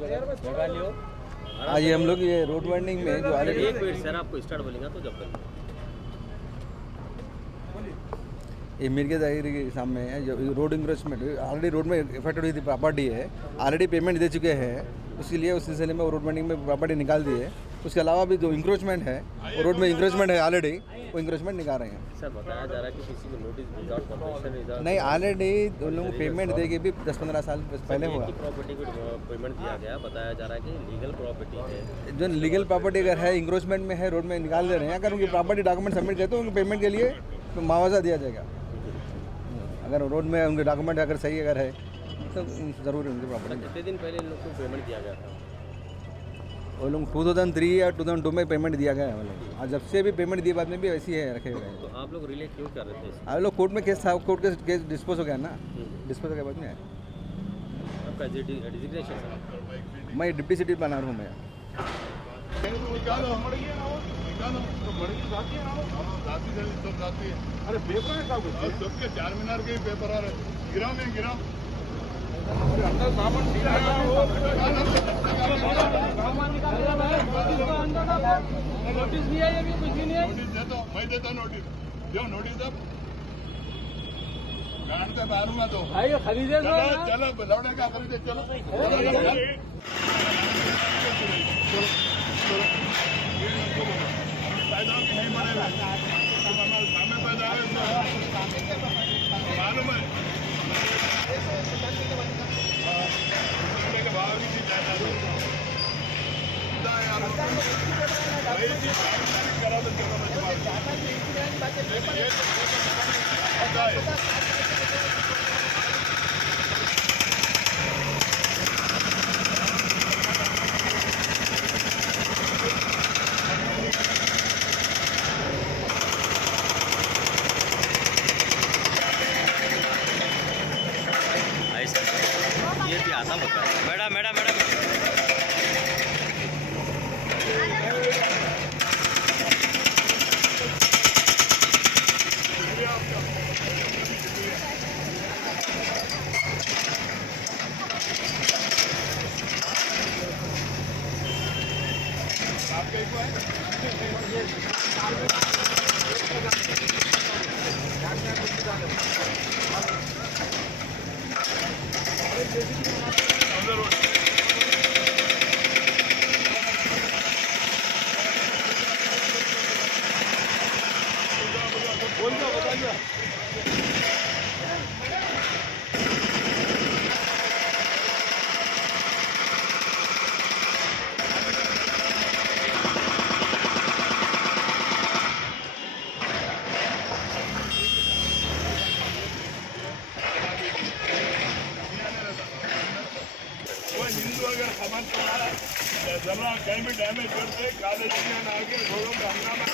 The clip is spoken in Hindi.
आज हम लोग ये रोड वाइंडिंग में जो ऑलरेडी एक मिनट सर, आपको स्टार्ट बोलेंगे तो जब तक ये मिर्गे दायरे के सामने है जो रोड इंक्रोचमेंट ऑलरेडी रोड में इफेक्टेड हुई थी प्रॉपर्टी है, ऑलरेडी पेमेंट दे चुके हैं, उसके लिए उस सिलसिले में रोड वाइंडिंग में प्रॉपर्टी निकाल दी है। उसके अलावा भी जो इंक्रोचमेंट है वो रोड में इंक्रोचमेंट है ऑलरेडी, वो इंक्रोचमेंट निकाल रहे हैं। सर बताया जा रहा है कि किसी को नोटिस विदाउट कॉर्पोरेशन नहीं, ऑलरेडी उन लोगों को पेमेंट देके भी 10-15 साल पहले हुआ। प्रॉपर्टी को पेमेंट दिया गया, बताया जा रहा है कि लीगल प्रॉपर्टी है। जो लीगल प्रॉपर्टी अगर है इंक्रोचमेंट में है, रोड में निकाल दे रहे हैं। अगर उनकी प्रॉपर्टी डॉक्यूमेंट सबमिट करते तो उनको पेमेंट के लिए मुआवजा दिया जाएगा। अगर रोड में उनके डॉक्यूमेंट अगर सही अगर है तो ज़रूर उनकी प्रॉपर्टी। कितने दिन पहले इन लोग को पेमेंट दिया गया था? वो लोग 2003 या 2002 में पेमेंट दिया गया है। मतलब आज जब से भी पेमेंट दिए बाद में भी ऐसी है रखे हुए हैं। तो आप लोग रिले क्यों कर रहे थे? आप लोग कोर्ट में केस था, कोर्ट के केस डिस्पोज हो गया ना, डिस्पोज हो गया बाद में। आपका डिजिग्नेशन सर? मैं डिप्टी सिटी प्लानर हूँ। मैं अरे पेपर है साहब, सबके 4 मीनार के ही पेपर आ रहे, गिरा में गिरा अंदर सामान नोटिस नहीं है, ये भी कुछ नहीं है। नोटिस देता हूँ, मैं देता नोटिस, जो नोटिस अब जानते मारूंगा तो खरीदे। चलो लौटे का खरीदे, चलो पैदा नहीं बनेगा, सामने पैदा मालूम है भाव की जाता करा तो ये भी आता होता है। मैडम मैडम मैडम हिंदू अगर सामान जमा कहीं भी डैमेज करते काले दुनिया आगे घोड़ों का हंगामा